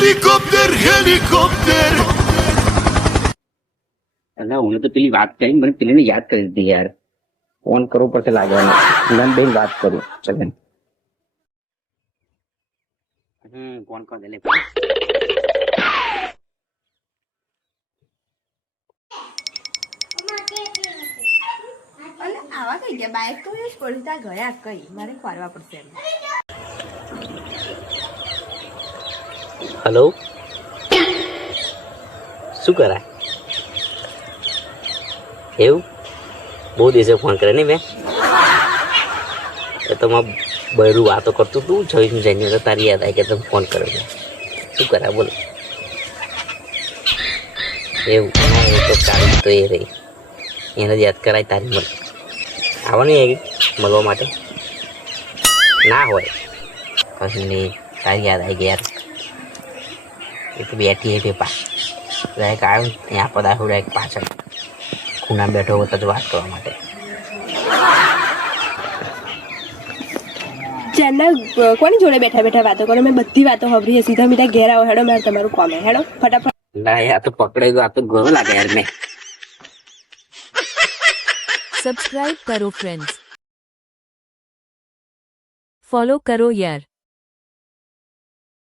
Helicopter helicopter અલા હું તો પેલી વાત કરી મને પેલીને યાદ કરી દીધી યાર ફોન કરવો પડશે લાગવાનો નંદ બેન વાત કરું ચલ ફોન કર દે લે આવા કઈ ગયા બાઇક તો જ પડી ત્યાં ગયા કઈ મારે ફરવા પડશે એમ. હેલો શું કરાય એવું બહુ દિવસે ફોન કરે ને મેં તો માં બહેરું વાતો કરતું તું 26 જાન્યુઆરી તારી યાદ આવી કે તમે ફોન કર્યો મેં શું કરાય બોલો એવું એ તો કાઢી તો એ રહી એને યાદ કરાય તારી મને આવવાની મળવા માટે ના હોય કશું નહીં તારી યાદ આવી ગયા યાર એ તો બેઠી હે પેપા એક આવ્યો ત્યાં પદા હોડા એક પાછળ ખૂણા બેઠો હતો જ વાત કરવા માટે ચાલના કોની જોડે બેઠા બેઠા વાતો કરો મેં બધી વાતો ખબરી સીધા મીઠા ઘેર આવો હેડો મારે તમારું કામ હેડો ફટાફટ ના યાર તો પકડાઈ ગયો આ તો ઘણો લાગે યાર મેં सब्सक्राइब करो फ्रेंड्स फॉलो करो यार।